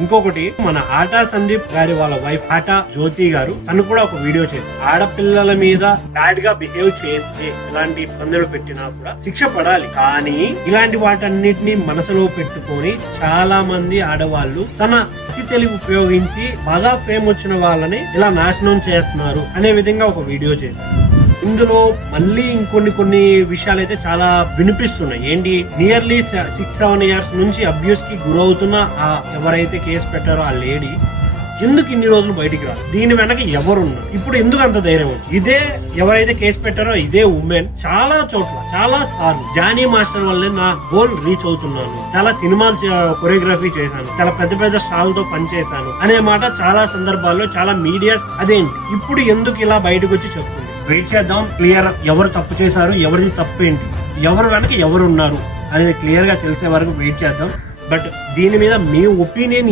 ఇంకొకటి మన ఆటా సందీప్ గారి వాళ్ళ వైఫ్ ఆటా జ్యోతి గారు తను కూడా ఒక వీడియో చేశారు. ఆడపిల్లల మీద బ్యాడ్ గా బిహేవ్ చేస్తే ఇలాంటి ఇబ్బందులు పెట్టినా కూడా శిక్ష పడాలి. కానీ ఇలాంటి వాటన్నిటిని మనసులో పెట్టుకొని చాలా మంది ఆడవాళ్ళు తన అతి తెలివి ఉపయోగించి బాగా ఫేమ్ వచ్చిన వాళ్ళని ఇలా నాశనం చేస్తున్నారు అనే విధంగా ఒక వీడియో చేశారు. ఇందులో మళ్ళీ కొన్ని విషయాలు అయితే చాలా వినిపిస్తున్నాయి. ఏంటి, నియర్లీ 6-7 years నుంచి అబ్యూస్ కి గురవుతున్న ఆ ఎవరైతే కేసు పెట్టారో ఆ లేడీ ఎందుకు ఇన్ని రోజులు బయటికి రాదు? దీని వెనక ఎవరున్నారు? ఇప్పుడు ఎందుకు అంత ధైర్యం వచ్చింది? ఇదే ఎవరైతే కేసు పెట్టారో ఇదే ఉమెన్ చాలా చోట్ల చాలా సార్లు జానీ మాస్టర్ వల్లే నా గోల్ రీచ్ అవుతున్నాను, చాలా సినిమాలు కొరియోగ్రఫీ చేశాను, చాలా పెద్ద స్టార్ తో పనిచేశాను అనే మాట చాలా సందర్భాల్లో చాలా మీడియాస్ అదేంటి ఇప్పుడు ఎందుకు ఇలా బయటకు వచ్చి చెప్తుంది? వెయిట్ చేద్దాం, క్లియర్ ఎవరు తప్పు చేశారు, ఎవరిది తప్పు ఏంటి, ఎవరు వెనక ఎవరు ఉన్నారు అనేది క్లియర్ గా తెలిసే వరకు వెయిట్ చేద్దాం. బట్ దీని మీద మీ ఒపీనియన్